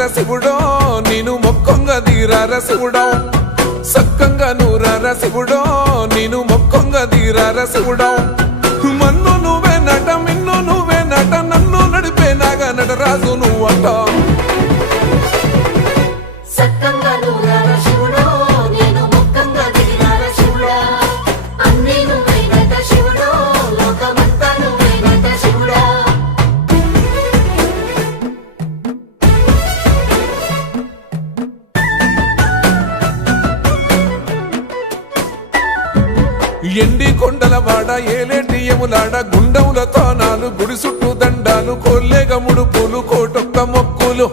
నూరార శివుడో నేను మొక్కొంగ దీరార శివుడో. సక్కంగా నూరార శివుడో నేను మొక్కొంగ దీరార శివుడో. మన్ను నువ్వే నట మిన్ను నువ్వే నట నన్ను నడిపే నాగా నటరాజు నువ్వు అంటావు కొండల వాడ ఏలేటి ఎములాడ గుండములతో నాలు గుడి చుట్టూ దండాలు కొల్లేగ ముడుపులు కోటొక్క మొక్కులు.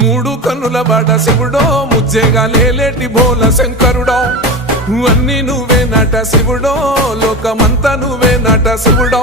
మూడు కన్నుల బాట శివుడో ముజ్జేగా లేలేటి బోల శంకరుడో. అన్ని నువ్వే నట శివుడో లోకమంతా నువ్వే నట శివుడో.